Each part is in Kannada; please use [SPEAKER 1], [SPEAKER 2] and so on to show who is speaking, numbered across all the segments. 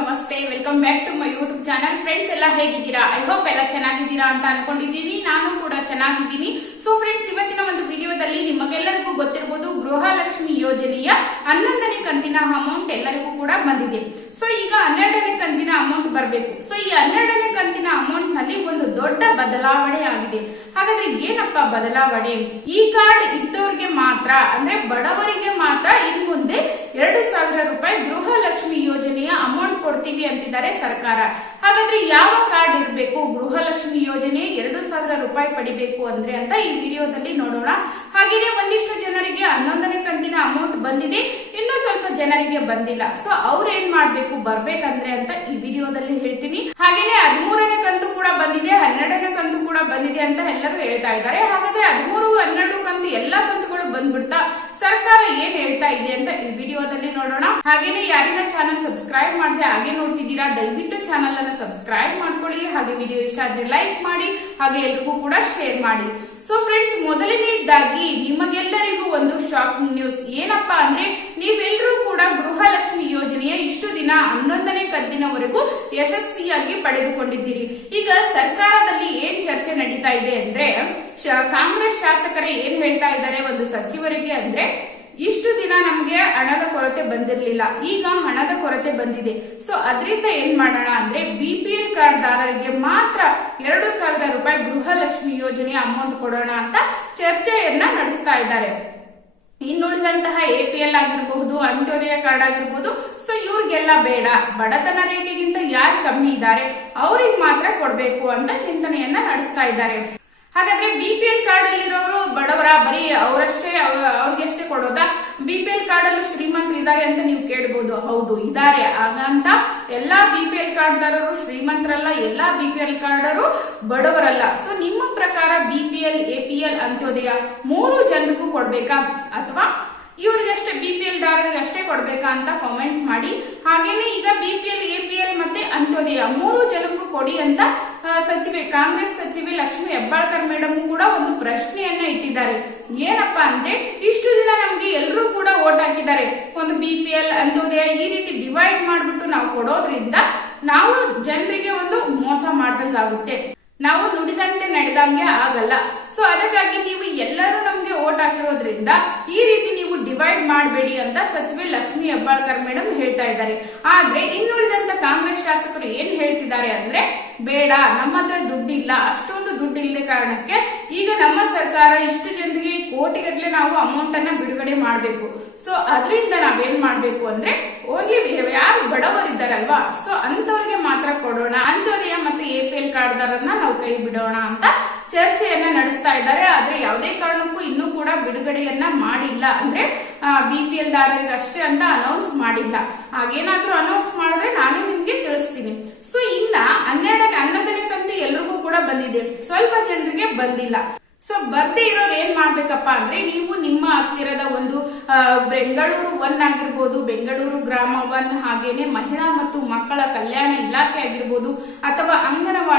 [SPEAKER 1] ನಮಸ್ತೆ welcome back to my YouTube channel friends ಎಲ್ಲ ಹೇಗಿದ್ದೀರಾ? ಐ ಹೋಪ್ ಎಲ್ಲ ಚೆನ್ನಾಗಿದ್ದೀರಾ ಅಂತ ಅನ್ಕೊಂಡಿದ್ದೀನಿ ನಾನು ಕೂಡ ಚೆನ್ನಾಗಿದ್ದೀನಿ. ಸೊ ಫ್ರೆಂಡ್ಸ್ ಇವತ್ತಿನ ಒಂದು ವಿಡಿಯೋದಲ್ಲಿ ನಿಮಗೆಲ್ಲರಿಗೂ ಗೊತ್ತಿರಬಹುದು ಗೃಹಲಕ್ಷ್ಮಿ ಯೋಜನೆಯ ಹನ್ನೊಂದನೇ ಕಂತಿನ ಅಮೌಂಟ್ ಎಲ್ಲರಿಗೂ ಕೂಡ ಬಂದಿದೆ. ಸೊ ಈಗ ಹನ್ನೆರಡನೇ ಕಂತಿನ ಅಮೌಂಟ್ ಬರಬೇಕು. ಸೊ ಈ ಹನ್ನೆರಡನೇ ಕಂತಿನ ಅಮೌಂಟ್ನಲ್ಲಿ ಒಂದು ದೊಡ್ಡ ಬದಲಾವಣೆ ಆಗಿದೆ. ಹಾಗಾದ್ರೆ ಏನಪ್ಪ ಬದಲಾವಣೆ? ಈ ಕಾರ್ಡ್ ಇದ್ದವ್ರಿಗೆ ಮಾತ್ರ, ಅಂದ್ರೆ ಬಡವರಿಗೆ ಮಾತ್ರ ಇನ್ ಮುಂದೆ ಎರಡು ಸಾವಿರ ರೂಪಾಯಿ ಗೃಹಲಕ್ಷ್ಮಿ ಯೋಜನೆಯ ಅಮೌಂಟ್ ಕೊಡ್ತೀವಿ ಅಂತಿದ್ದಾರೆ ಸರ್ಕಾರ. ಹಾಗಾದ್ರೆ ಯಾವ ಕಾರ್ಡ್ ಇರಬೇಕು? ಗೃಹಲಕ್ಷ್ಮಿ ಯೋಜನೆ ಎರಡು ಸಾವಿರ ರೂಪಾಯಿ ಪಡಿಬೇಕು ಅಂದ್ರೆ ಅಂತ ಈ ವಿಡಿಯೋದಲ್ಲಿ ನೋಡೋಣ. ಹಾಗೇನೆ ಒಂದಿಷ್ಟು ಜನರಿಗೆ ಹನ್ನೊಂದನೇ ಕಂತಿನ ಅಮೌಂಟ್ ಬಂದಿದೆ. ಇನ್ನು ಸ್ವಲ್ಪ ಜನರಿಗೆ ಬಂದಿಲ್ಲ. ಸೊ ಅವ್ರು ಏನ್ ಮಾಡ್ಬೇಕು, ಬರ್ಬೇಕಂದ್ರೆ ಅಂತ ಈ ವಿಡಿಯೋದಲ್ಲಿ ಹೇಳ್ತೀನಿ. ಹಾಗೇನೆ ಹದಿಮೂರನೇ ಕಂತು ಕೂಡ ಬಂದಿದೆ, ಹನ್ನೆರಡನೇ ಕಂತು ಕೂಡ ಬಂದಿದೆ ಅಂತ ಎಲ್ಲರೂ ಹೇಳ್ತಾ ಇದ್ದಾರೆ. ಹಾಗಾದ್ರೆ ಹದಿಮೂರು, ಹನ್ನೆರಡು ಕಂತು ಎಲ್ಲಾ ಕಂತುಗಳು ಬಂದ್ಬಿಡ್ತಾ ಸರ್ಕಾರ ಏನ್ ಹೇಳ್ತಾ ಇದೆ ಅಂತ ಈ ವಿಡಿಯೋದಲ್ಲಿ ನೋಡೋಣ. ಹಾಗೇನೆ ಯಾರಿನ ಚಾನಲ್ ಸಬ್ಸ್ಕ್ರೈಬ್ ಮಾಡದೆ ಹಾಗೆ ನೋಡ್ತಿದ್ದೀರಾ, ದಯವಿಟ್ಟು ಚಾನಲ್ ಅನ್ನ ಸಬ್ಸ್ಕ್ರೈಬ್ ಮಾಡ್ಕೊಳ್ಳಿ. ಹಾಗೆ ವಿಡಿಯೋ ಇಷ್ಟ ಆದ್ರೆ ಲೈಕ್ ಮಾಡಿ, ಹಾಗೆ ಎಲ್ರಿಗೂ ಕೂಡ ಶೇರ್ ಮಾಡಿ. ಸೊ ಫ್ರೆಂಡ್ಸ್ ಮೊದಲನೇದಾಗಿ ನಿಮಗೆಲ್ಲರಿಗೂ ಒಂದು ಶಾಕಿಂಗ್ ನ್ಯೂಸ್ ಏನಪ್ಪಾ ಅಂದ್ರೆ ನೀವೆಲ್ಲರೂ ಕೂಡ ಗೃಹಲಕ್ಷ್ಮಿ ಯೋಜನೆಯ ಇಷ್ಟು ದಿನ, ಹನ್ನೊಂದನೇ ಕದ್ದಿನವರೆಗೂ ಯಶಸ್ವಿಯಾಗಿ ಪಡೆದುಕೊಂಡಿದ್ದೀರಿ. ಈಗ ಸರ್ಕಾರದಲ್ಲಿ ಏನ್ ಚರ್ಚೆ ನಡೀತಾ ಇದೆ ಅಂದ್ರೆ ಕಾಂಗ್ರೆಸ್ ಶಾಸಕರೇ ಏನ್ ಹೇಳ್ತಾ ಇದ್ದಾರೆ ಒಂದು ಸಚಿವರಿಗೆ ಅಂದ್ರೆ, ಇಷ್ಟು ದಿನ ನಮಗೆ ಹಣದ ಕೊರತೆ ಬಂದಿರಲಿಲ್ಲ. ಈಗ ಹಣದ ಕೊರತೆ ಬಂದಿದೆ. ಸೊ ಅದರಿಂದ ಏನ್ ಮಾಡೋಣ ಅಂದ್ರೆ ಬಿಪಿಎಲ್ ಪಿ ಎಲ್ ಕಾರ್ಡ್ದಾರರಿಗೆ ಮಾತ್ರ ಎರಡು ಸಾವಿರ ರೂಪಾಯಿ ಗೃಹಲಕ್ಷ್ಮಿ ಯೋಜನೆ ಅಮೌಂಟ್ ಕೊಡೋಣ ಅಂತ ಚರ್ಚೆಯನ್ನ ನಡೆಸ್ತಾ ಇದ್ದಾರೆ. ಇನ್ನುಳಿದಂತಹ ಎ ಪಿ ಎಲ್ ಆಗಿರಬಹುದು, ಅಂತ್ಯೋದಯ ಕಾರ್ಡ್ ಆಗಿರ್ಬೋದು ಸೊ ಇವ್ರಿಗೆಲ್ಲ ಬೇಡ. ಬಡತನ ರೇಖೆಗಿಂತ ಯಾರು ಕಮ್ಮಿ ಇದ್ದಾರೆ ಅವ್ರಿಗೆ ಮಾತ್ರ ಕೊಡಬೇಕು ಅಂತ ಚಿಂತನೆಯನ್ನ ನಡೆಸ್ತಾ ಇದ್ದಾರೆ. ಹಾಗಾದ್ರೆ ಬಿ ಪಿ ಎಲ್ ಕಾರ್ಡ್ ಅಲ್ಲಿರೋರು ಬಡವರ, ಬರೀ ಅವರಷ್ಟೇ ಅವ್ರಿಗಷ್ಟೇ ಕೊಡೋದಾ? ಬಿ ಪಿ ಎಲ್ ಕಾರ್ಡ್ ಅಲ್ಲೂ ಶ್ರೀಮಂತರು ಇದ್ದಾರೆ ಅಂತ ನೀವು ಕೇಳ್ಬೋದು. ಹೌದು, ಇದ್ದಾರೆ. ಹಾಗಂತ ಎಲ್ಲಾ ಬಿ ಪಿ ಎಲ್ ಕಾರ್ಡ್ದಾರರು ಶ್ರೀಮಂತರಲ್ಲ, ಎಲ್ಲಾ ಬಿ ಪಿ ಎಲ್ ಕಾರ್ಡರು ಬಡವರಲ್ಲ. ಸೊ ನಿಮ್ಮ ಪ್ರಕಾರ B P L A P L Antyodaya ಮೂರು ಜನರಿಗೂ ಕೊಡ್ಬೇಕಾ? ಅಥವಾ ಇವ್ರಿಗಷ್ಟೇ ಬಿ ಪಿ ಎಲ್ ದಾರರಿಗೆ ಅಷ್ಟೇ ಕೊಡ್ಬೇಕಾ ಅಂತ ಕಾಮೆಂಟ್ ಮಾಡಿ. ಹಾಗೇನೆ ಈಗ B P L A P L ಮತ್ತೆ ಅಂತ್ಯೋದಯ ಮೂರು ಜನಕ್ಕೂ ಕೊಡಿ ಅಂತ ಸಚಿವೆ, ಕಾಂಗ್ರೆಸ್ ಸಚಿವೆ ಲಕ್ಷ್ಮಿ ಹೆಬ್ಬಾಳ್ಕರ್ ಮೇಡಮ್ ಕೂಡ ಒಂದು ಪ್ರಶ್ನೆಯನ್ನ ಇಟ್ಟಿದ್ದಾರೆ. ಏನಪ್ಪಾ ಅಂದ್ರೆ, ಇಷ್ಟು ದಿನ ನಮ್ಗೆ ಎಲ್ಲರೂ ಕೂಡ ಓಟ್ ಹಾಕಿದ್ದಾರೆ. ಒಂದು ಬಿ ಪಿ ಎಲ್ ಅಂತ್ಯೋದಯ ಈ ರೀತಿ ಡಿವೈಡ್ ಮಾಡ್ಬಿಟ್ಟು ನಾವು ಕೊಡೋದ್ರಿಂದ ನಾವು ಜನರಿಗೆ ಒಂದು ಮೋಸ ಮಾಡ್ದಂಗಾಗುತ್ತೆ. ನಾವು ನುಡಿದಂತೆ ನಡೆದಂಗೆ ಆಗಲ್ಲ. ಸೊ ಅದಕ್ಕಾಗಿ ನೀವು ಎಲ್ಲರೂ ನಮ್ಗೆ ಓಟ್ ಹಾಕಿರೋದ್ರಿಂದ ಈ ರೀತಿ ನೀವು ಡಿವೈಡ್ ಮಾಡಬೇಡಿ ಅಂತ ಸಚಿವೆ ಲಕ್ಷ್ಮಿ ಹೆಬ್ಬಾಳ್ಕರ್ ಮೇಡಮ್ ಹೇಳ್ತಾ ಇದ್ದಾರೆ. ಆದ್ರೆ ಇನ್ನುಳಿದಂತ ಕಾಂಗ್ರೆಸ್ ಶಾಸಕರು ಏನ್ ಹೇಳ್ತಿದ್ದಾರೆ ಅಂದ್ರೆ, ಬೇಡ, ನಮ್ಮ ಹತ್ರ ದುಡ್ಡಿಲ್ಲ, ಅಷ್ಟೊಂದು ದುಡ್ಡು ಇಲ್ಲದೆ ಕಾರಣಕ್ಕೆ ಈಗ ನಮ್ಮ ಸರ್ಕಾರ ಇಷ್ಟು ಜನರಿಗೆ ಕೋಟಿಗಟ್ಟಲೆ ನಾವು ಅಮೌಂಟ್ ಅನ್ನ ಬಿಡುಗಡೆ ಮಾಡಬೇಕು. ಸೊ ಅದರಿಂದ ನಾವೇನ್ ಮಾಡ್ಬೇಕು ಅಂದ್ರೆ ಓನ್ಲಿ ಯಾರು ಬಡವರಿದ್ದಾರಲ್ವಾ ಸೊ ಅಂತವ್ರಿಗೆ ಮಾತ್ರ ಕೊಡೋಣ. ಅಂತ್ಯೋದಯ ಮತ್ತು ಎ ಪಿ ಎಲ್ ಕಾರ್ಡ್ದಾರನ್ನ ನಾವು ಕೈ ಬಿಡೋಣ ಅಂತ ಚರ್ಚೆಯನ್ನ ನಡೆಸ್ತಾ ಇದ್ದಾರೆ. ಆದ್ರೆ ಯಾವುದೇ ಕಾರಣಕ್ಕೂ ಇನ್ನೂ ಕೂಡ ಬಿಡುಗಡೆಯನ್ನ ಮಾಡಿಲ್ಲ. ಅಂದ್ರೆ ಬಿ ಪಿ ಎಲ್ ದಾರರಿಗೆ ಅಷ್ಟೇ ಅಂತ ಅನೌನ್ಸ್ ಮಾಡಿಲ್ಲ. ಹಾಗೇನಾದ್ರೂ ಅನೌನ್ಸ್ ಮಾಡಿದ್ರೆ ನಾನೇ ನಿಮ್ಗೆ ತಿಳಿಸ್ತೀನಿ. ಸೊ ಇನ್ನ ಹನ್ನೆರಡನೇ ಹನ್ನೊಂದನೇ ಕಂತು ಎಲ್ರಿಗೂ ಕೂಡ ಬಂದಿದೆ. ಸ್ವಲ್ಪ ಜನರಿಗೆ ಬಂದಿಲ್ಲ. ಸೊ ಬರ್ದೇ ಇರೋರು ಏನ್ ಮಾಡ್ಬೇಕಪ್ಪ ಅಂದ್ರೆ, ನೀವು ನಿಮ್ಮ ಹತ್ತಿರದ ಒಂದು ಬೆಂಗಳೂರು ಒನ್ ಆಗಿರ್ಬೋದು, ಬೆಂಗಳೂರು ಗ್ರಾಮ ಒನ್ ಹಾಗೇನೆ ಮಹಿಳಾ ಮತ್ತು ಮಕ್ಕಳ ಕಲ್ಯಾಣ ಇಲಾಖೆ ಆಗಿರ್ಬೋದು, ಅಥವಾ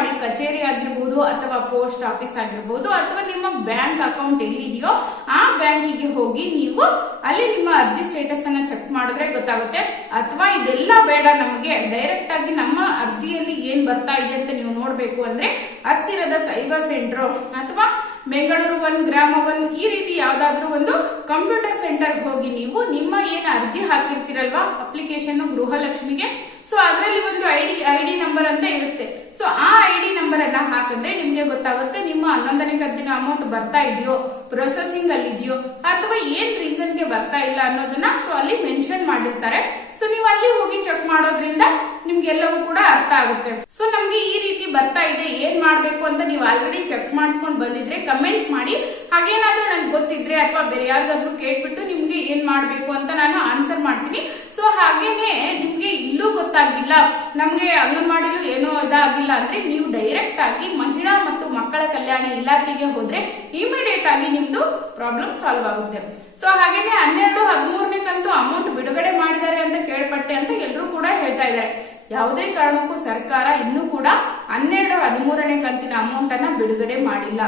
[SPEAKER 1] ಅಂಗನವಾಡಿ ಕಚೇರಿ ಆಗಿರ್ಬೋದು ಅಥವಾ ಪೋಸ್ಟ್ ಆಫೀಸ್ ಆಗಿರ್ಬೋದು ಅಥವಾ ನಿಮ್ಮ ಬ್ಯಾಂಕ್ ಅಕೌಂಟ್ ಎಲ್ಲಿದೆಯೋ ಆ ಬ್ಯಾಂಕಿಗೆ ಹೋಗಿ ನೀವು ಅಲ್ಲಿ ನಿಮ್ಮ ಅರ್ಜಿ ಸ್ಟೇಟಸ್ ಅನ್ನ ಚೆಕ್ ಮಾಡಿದ್ರೆ ಗೊತ್ತಾಗುತ್ತೆ. ಅಥವಾ ಇದೆಲ್ಲ ಬೇಡ ನಮಗೆ. ಡೈರೆಕ್ಟ್ ಆಗಿ ನಮ್ಮ ಅರ್ಜಿಯಲ್ಲಿ ಏನ್ ಬರ್ತಾ ಇದೆ ಅಂತ ನೀವು ನೋಡ್ಬೇಕು ಅಂದ್ರೆ ಹತ್ತಿರದ ಸೈಬರ್ ಸೆಂಟರ್ ಅಥವಾ ಬೆಂಗಳೂರು ಒನ್ ಗ್ರಾಮ ಒನ್ ಈ ರೀತಿ ಯಾವ್ದಾದ್ರು ಒಂದು ಕಂಪ್ಯೂಟರ್ ಸೆಂಟರ್ ಹೋಗಿ ನೀವು ನಿಮ್ಮ ಏನ್ ಅರ್ಜಿ ಹಾಕಿರ್ತೀರಲ್ವಾ? ಅಪ್ಲಿಕೇಶನ್ ಗೃಹಲಕ್ಷ್ಮಿಗೆ ಸೊ ಅದರಲ್ಲಿ ಒಂದು I D I D number ಅಂತ ಇರುತ್ತೆ. ಸೊ ಆ ಐ ಡಿ ನಂಬರ್ ಅನ್ನ ಹಾಕಿದ್ರೆ ನಿಮ್ಗೆ ಗೊತ್ತಾಗುತ್ತೆ ನಿಮ್ಮ ಹನ್ನೊಂದನೇ ಕಂತಿನ ಅಮೌಂಟ್ ಬರ್ತಾ ಇದೆಯೋ ಪ್ರೊಸೆಸಿಂಗ್ ಅಲ್ಲಿ ಇದೆಯೋ, ಅಥವಾ ಏನ್ ರೀಸನ್ಗೆ ಬರ್ತಾ ಇಲ್ಲ ಅನ್ನೋದನ್ನ ಸೊ ಅಲ್ಲಿ ಮೆನ್ಷನ್ ಮಾಡಿರ್ತಾರೆ. ಸೊ ನೀವು ಅಲ್ಲಿ ಹೋಗಿ ಚೆಕ್ ಮಾಡೋದ್ರಿಂದ ನಿಮ್ಗೆಲ್ಲವೂ ಕೂಡ ಅರ್ಥ ಆಗುತ್ತೆ. ಸೊ ನಮ್ಗೆ ಈ ರೀತಿ ಬರ್ತಾ ಇದೆ, ಏನ್ ಮಾಡ್ಬೇಕು ಅಂತ ನೀವು ಆಲ್ರೆಡಿ ಚೆಕ್ ಮಾಡಿಸ್ಕೊಂಡು ಬಂದಿದ್ರೆ ಕಮೆಂಟ್ ಮಾಡಿ. ಹಾಗೇನಾದ್ರೂ ನನ್ಗೆ ಗೊತ್ತಿದ್ರೆ ಅಥವಾ ಬೇರೆ ಯಾರಿಗಾದ್ರೂ ಕೇಳ್ಬಿಟ್ಟು ನಿಮ್ಗೆ ಏನ್ ಮಾಡ್ಬೇಕು ಅಂತ ನಾನು ಆನ್ಸರ್ ಮಾಡ್ತೀನಿ. ಸೊ ಹಾಗೇನೆ ನಿಮ್ಗೆ ಇಲ್ಲೂ ಗೊತ್ತಾಗಿಲ್ಲ ನಮ್ಗೆ ಅಂಗನವಾಡಿಲೂ ಏನೋ ಇದಾಗಿಲ್ಲ ಅಂದ್ರೆ ನೀವು ಡೈರೆಕ್ಟ್ ಆಗಿ ಮಹಿಳಾ ಮತ್ತು ಮಕ್ಕಳ ಕಲ್ಯಾಣ ಇಲಾಖೆಗೆ ಹೋದ್ರೆ ಇಮಿಡಿಯೇಟ್ ಆಗಿ ನಿಮ್ದು ಪ್ರಾಬ್ಲಮ್ ಸಾಲ್ವ್ ಆಗುತ್ತೆ. ಸೊ ಹಾಗೇನೆ ಹನ್ನೆರಡು, ಹದಿಮೂರನೇ ಕಂತು ಅಮೌಂಟ್ ಬಿಡುಗಡೆ ಮಾಡಿದ್ದಾರೆ ಅಂತ ಕೇಳ್ಪಟ್ಟೆ ಅಂತ ಎಲ್ಲರೂ ಕೂಡ ಹೇಳ್ತಾ ಇದ್ದಾರೆ. ಯಾವುದೇ ಕಾರಣಕ್ಕೂ ಸರ್ಕಾರ ಇನ್ನೂ ಕೂಡ ಹನ್ನೆರಡು, ಹದಿಮೂರನೇ ಕಂತಿನ ಅಮೌಂಟ್ ಅನ್ನ ಬಿಡುಗಡೆ ಮಾಡಿಲ್ಲ.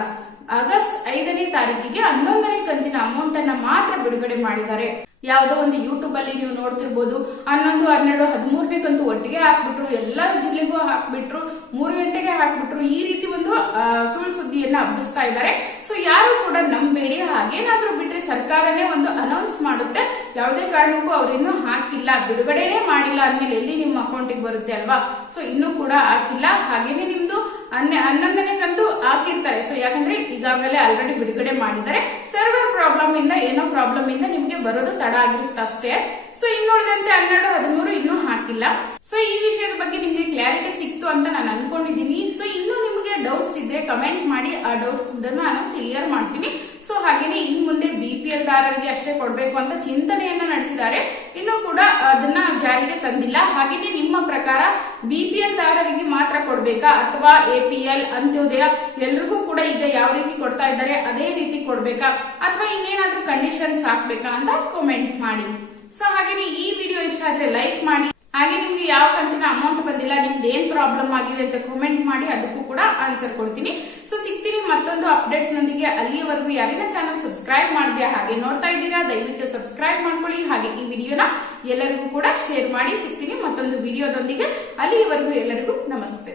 [SPEAKER 1] ಆಗಸ್ಟ್ ಐದನೇ ತಾರೀಕಿಗೆ ಹನ್ನೊಂದನೇ ಕಂತಿನ ಅಮೌಂಟ್ ಅನ್ನ ಮಾತ್ರ ಬಿಡುಗಡೆ ಮಾಡಿದ್ದಾರೆ. ಯಾವುದೋ ಒಂದು ಯೂಟ್ಯೂಬ್ ಅಲ್ಲಿ ನೀವು ನೋಡ್ತಿರ್ಬೋದು, ಹನ್ನೊಂದು, ಹನ್ನೆರಡು ಹದಿಮೂರನೇಗಂತೂ ಒಟ್ಟಿಗೆ ಹಾಕ್ಬಿಟ್ರು, ಎಲ್ಲಾ ಜಿಲ್ಲೆಗೂ ಹಾಕ್ಬಿಟ್ರು, ಮೂರು ಗಂಟೆಗೆ ಹಾಕ್ಬಿಟ್ರು, ಈ ರೀತಿ ಒಂದು ಸುಳ್ಳು ಸುದ್ದಿಯನ್ನ ಹಬ್ಬಿಸ್ತಾ ಇದ್ದಾರೆ. ಸೊ ಯಾರು ಕೂಡ ನಂಬೇಡಿ, ಹಾಗೇನಾದ್ರೂ ಬಿಟ್ರೆ ಸರ್ಕಾರನೇ ಒಂದು ಅನೌನ್ಸ್ ಮಾಡುತ್ತೆ. ಯಾವುದೇ ಕಾರಣಕ್ಕೂ ಅವ್ರಿನ್ನೂ ಹಾಕಿಲ್ಲ, ಬಿಡುಗಡೆನೇ ಮಾಡಿಲ್ಲ ಅಂದ್ಮೇಲೆ ಎಲ್ಲಿ ನಿಮ್ಮ ಅಕೌಂಟಿಗೆ ಬರುತ್ತೆ ಅಲ್ವಾ? ಸೊ ಇನ್ನೂ ಕೂಡ ಹಾಕಿಲ್ಲ. ಹಾಗೇನೆ ನಿಮ್ದು ಹನ್ನೆ, ಹನ್ನೊಂದನೇ ಕಂತು ಹಾಕಿರ್ತಾರೆ. ಸೊ ಯಾಕಂದ್ರೆ ಈಗಾಗಲೇ ಆಲ್ರೆಡಿ ಬಿಡುಗಡೆ ಮಾಡಿದ್ದಾರೆ. ಸರ್ವರ್ ಪ್ರಾಬ್ಲಮ್ ಇಂದ, ಏನೋ ಪ್ರಾಬ್ಲಮ್ ಇಂದ ನಿಮ್ಗೆ ಬರೋದು ತಡ ಆಗಿರುತ್ತೆ ಅಷ್ಟೇ. ಸೊ ಇನ್ನುಳಿದಂತೆ ಹನ್ನೆರಡು, ಹದಿಮೂರು ಇನ್ನೂ ಹಾಕಿಲ್ಲ. ಸೊ ಈ ವಿಷಯದ ಬಗ್ಗೆ ನಿಮ್ಗೆ ಕ್ಲಾರಿಟಿ ಸಿಕ್ತು ಅಂತ ನಾನು ಅನ್ಕೊಂಡಿದ್ದೀನಿ. ಸೊ ಇನ್ನು ನಿಮಗೆ ಡೌಟ್ಸ್ ಇದ್ರೆ ಕಮೆಂಟ್ ಮಾಡಿ, ಆ ಡೌಟ್ಸ್ ನಾನು ಕ್ಲಿಯರ್ ಮಾಡ್ತೀನಿ. ಸೊ ಹಾಗೇನೆ ಇನ್ ಮುಂದೆ ಬಿ ಪಿ ಎಲ್ ದಾರರಿಗೆ ಅಷ್ಟೇ ಕೊಡಬೇಕು ಅಂತ ಚಿಂತನೆಯನ್ನ ನಡೆಸಿದ್ದಾರೆ. ಇನ್ನು ಕೂಡ ಅದನ್ನ ಜಾರಿಗೆ ತಂದಿಲ್ಲ. ಹಾಗೇನೆ ನಿಮ್ಮ ಪ್ರಕಾರ ಬಿಪಿಎಲ್ ದಾರರಿಗೆ ಮಾತ್ರ ಕೊಡ್ಬೇಕಾ? ಅಥವಾ ಎಪಿಎಲ್ ಅಂತ್ಯೋದಯ ಎಲ್ರಿಗೂ ಕೂಡ ಈಗ ಯಾವ ರೀತಿ ಕೊಡ್ತಾ ಇದ್ದಾರೆ ಅದೇ ರೀತಿ ಕೊಡ್ಬೇಕಾ? ಅಥವಾ ಇನ್ನೇನಾದ್ರೂ ಕಂಡೀಷನ್ಸ್ ಹಾಕ್ಬೇಕಾ ಅಂತ ಕಾಮೆಂಟ್ ಮಾಡಿ. ಸೊ ಹಾಗೇನೆ ಈ ವಿಡಿಯೋ ಇಷ್ಟ ಆದ್ರೆ ಲೈಕ್ ಮಾಡಿ ಹಾಗೆ ನಿಮ್ಗೆ ಯಾವ ಕಂತಿನ ಅಮೌಂಟ್ ಬಂದಿಲ್ಲ, ನಿಮ್ದು ಏನ್ ಪ್ರಾಬ್ಲಮ್ ಆಗಿದೆ ಅಂತ ಕಮೆಂಟ್ ಮಾಡಿ ಅದಕ್ಕೂ ಕೂಡ ಆನ್ಸರ್ ಕೊಡ್ತೀನಿ. ಸೊ ಸಿಗ್ತೀನಿ ಮತ್ತೊಂದು ಅಪ್ಡೇಟ್ ನೊಂದಿಗೆ. ಅಲ್ಲಿಯವರೆಗೂ ಯಾರಿನ ಚಾನಲ್ ಸಬ್ಸ್ಕ್ರೈಬ್ ಮಾಡಿದ್ಯಾ ಹಾಗೆ ನೋಡ್ತಾ ಇದ್ದೀರಾ, ದಯವಿಟ್ಟು ಸಬ್ಸ್ಕ್ರೈಬ್ ಮಾಡ್ಕೊಳ್ಳಿ. ಹಾಗೆ ಈ ವಿಡಿಯೋನ ಎಲ್ಲರಿಗೂ ಕೂಡ ಶೇರ್ ಮಾಡಿ. ಸಿಗ್ತೀನಿ ಮತ್ತೊಂದು ವಿಡಿಯೋದೊಂದಿಗೆ ಅಲ್ಲಿಯವರೆಗೂ ಎಲ್ಲರಿಗೂ ನಮಸ್ತೆ.